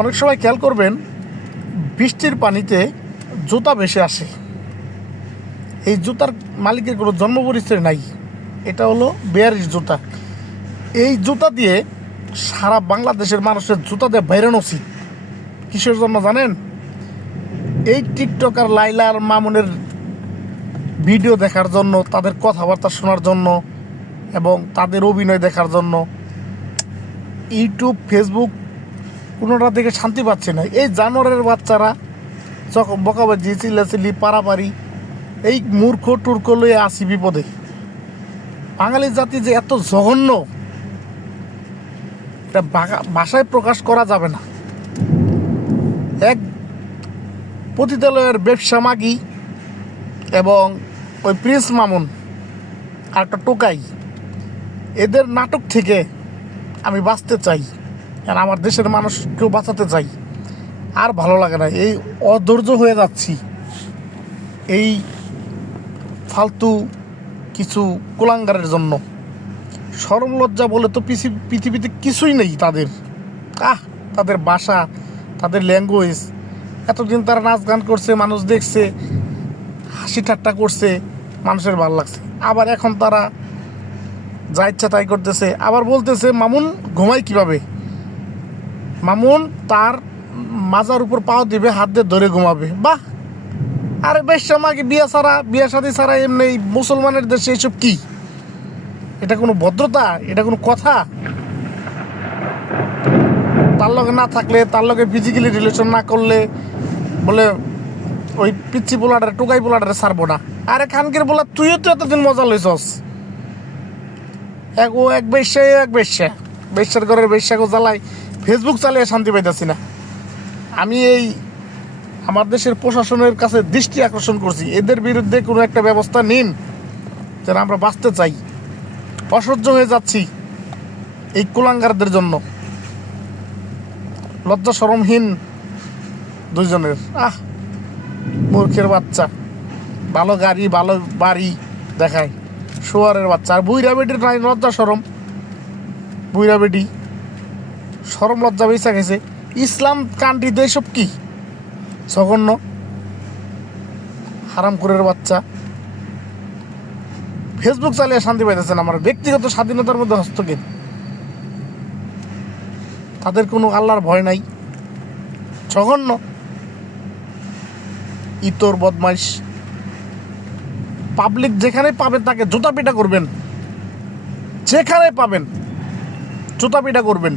অনেক সময় খেয়াল করবেন বৃষ্টির পানিতে জুতা ভেসে আসে। এই জুতার মালিকের কোনো জন্ম পরিচয় নাই। এটা হলো বেয়ারির জুতা। এই জুতা দিয়ে সারা বাংলাদেশের মানুষের জুতা দিয়ে বেরোনো উচিত। কিসের জন্য জানেন? এই টিকটকার লাইলা আর মামুনের ভিডিও দেখার জন্য, তাদের কথাবার্তা শোনার জন্য এবং তাদের অভিনয় দেখার জন্য। ইউটিউব, ফেসবুক কোনোটা থেকে শান্তি পাচ্ছে না। এই জানোয়ারের বাচ্চারা বকাবাজি, চিল্লাচিল্লি, পারাপারি, এই মূর্খ টুর্খ লয়ে আসি বিপদে। বাঙালি জাতি যে এত জঘন্য, এটা ভাষায় প্রকাশ করা যাবে না। এক পতিতালয়ের ব্যবসা মাগি এবং ওই প্রিন্স মামুন আর একটা টোকাই, এদের নাটক থেকে আমি বাঁচতে চাই, আর আমার দেশের মানুষকেও বাঁচাতে চাই। আর ভালো লাগে না, এই অধৈর্য হয়ে যাচ্ছি। এই ফালতু কিছু কুলাঙ্গারের জন্য। শরম লজ্জা বলে তো পৃথিবীতে কিছুই নেই তাদের। তাদের ভাষা, তাদের ল্যাঙ্গুয়েজ, এতদিন তারা নাচ গান করছে, মানুষ দেখছে, হাসি ঠাট্টা করছে, মানুষের ভালো লাগছে। আবার এখন তারা যা ইচ্ছা তাই করতেছে। আবার বলতেছে মামুন ঘুমায় কিভাবে। মামুন তার মাজার উপর পাও দিবে, হাত দিয়ে ধরে ঘুমাবে। বাহ! আরে বেশ, আমাকে বিয়া শাদী ছাড়া এমনি মুসলমানের দেশে এইসব কি? এটা কোনো ভদ্রতা? এটা কোনো কথা? তার লগে না থাকলে, তার লগে ফিজিক্যালি রিলেশন না করলে বলে ওই পিচ্ছি পোলাটারে, টোকাই পোলাটারে ছাড়বো না। আরে খানকির বলা, তুইও তো এতদিন মজা লইছস। এক বেশ্যার ঘরের বেশ্যাকে জ্বালাই ফেসবুক চালিয়ে শান্তি পাইতেছি না। আমি আমার দেশের প্রশাসনের কাছে দৃষ্টি আকর্ষণ করছি, এদের বিরুদ্ধে কোনো একটা ব্যবস্থা নিন, যেন আমরা বাঁচতে চাই। অসহ্য হয়ে যাচ্ছি এই কুলাঙ্গারদের জন্য। লজ্জা শরমহীন দুইজনের। মূর্খের বাচ্চা, ভালো গাড়ি ভালো বাড়ি দেখায়, শোয়ারের বাচ্চা। আর বুইরা বেটির নাই লজ্জা সরম। বুইরা বেটি সরম লজ্জা বেঁচা গেছে। ইসলাম কান্ট্রিতে এসব কি জঘন্য হারামখোরের বাচ্চা। ফেসবুক চালিয়ে শান্তি পাইতেছেন। আমার ব্যক্তিগত স্বাধীনতার মধ্যে হস্তক্ষেপ। তাদের কোনো আল্লাহর ভয় নাই। জঘন্য ইতর বদমাইশ। পাবলিক যেখানে পাবেন তাকে জুতা পিটা করবেন, যেখানে পাবেন জুতা পিটা করবেন।